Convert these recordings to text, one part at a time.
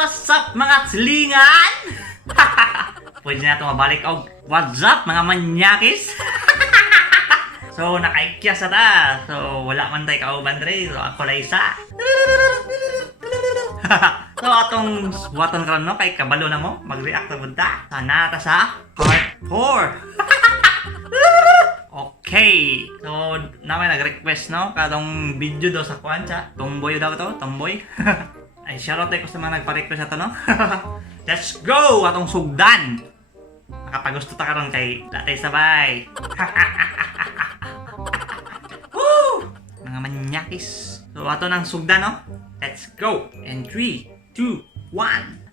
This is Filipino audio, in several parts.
What's up mga silingan? Pwede na ito mabalik og what's up mga manyakis? So nakaikyas na ta. So wala man tayo kauban dre. So ako na isa. So atong waton karon no kay kabalo na mo mag-react na bunta. Sana ta sa part 4. Okay. So naman nag-request no kadong video daw sa kwancha. Tomboy daw to, tomboy. Ay shoutout tayo ko sa mga nagpa-request na to no. Let's go atong sugdan. Makapagusto ta karon kay latay sabay. Woo! Mga manyakis. So ato nang sugdan no. Let's go. And 3, 2, 1.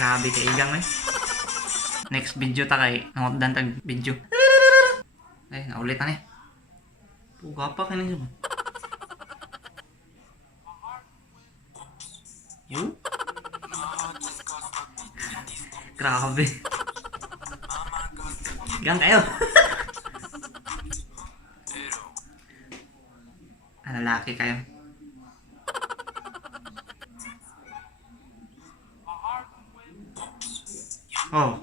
Grabe kay igang eh. Next video ta kay nangotdan tag video. Ay, naulit na ni. Puga pa kanina mo. Yo. Grabe. Igang kayo. Lalaki kayo. Oh.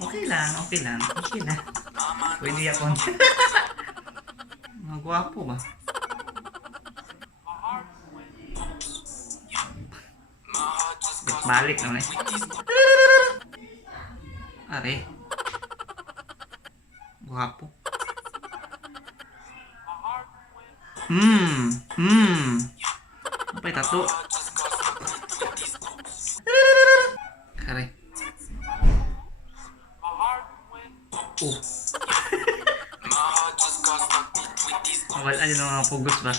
Okay lang. Pwede ako. Mga gwapo ba? Balik naman eh. Are. Gwapo. Apa yung tato? Kare. Oh. Wala yun ang mga pugos ba?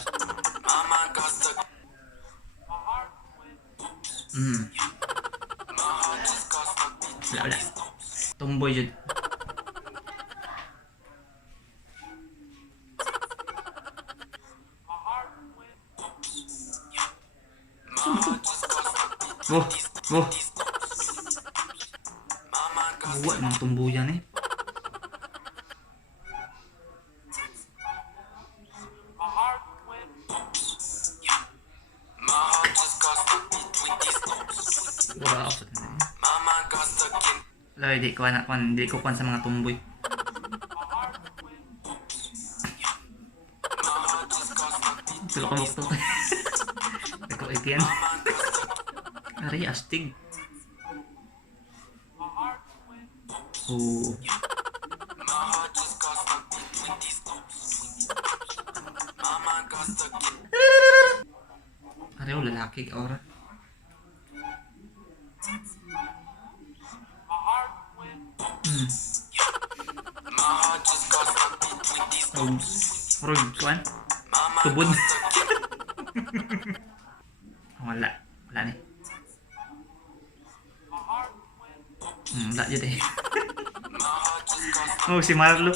Wala. Tomboy jud. Oh, oh. Buat ng tumbuyan eh. Wow. Lah, di ko anak kon, di ko kon sa mga tumboy. Tulo ka bukto. Ako ikian. Ari astig. Oh. Ari lalaki ka ora. Rod, kuan? Tubod. Wala. Wala ni. Wala dyan eh. Oh, si Marlo.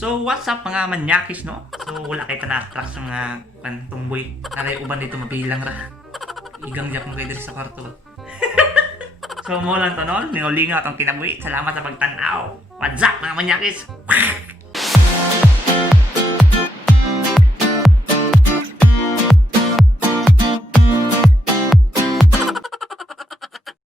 So, what's up mga manyakis, no? So, wala kayo na-attract sa mga tumboy. Naray uban dito mabilang ra. Igang jak mo kayo dito sa kwarto. So, mo lang to, no? Lingaw-lingaw itong kinabuhi. Salamat sa pagtanaw. What's up mga manyakis?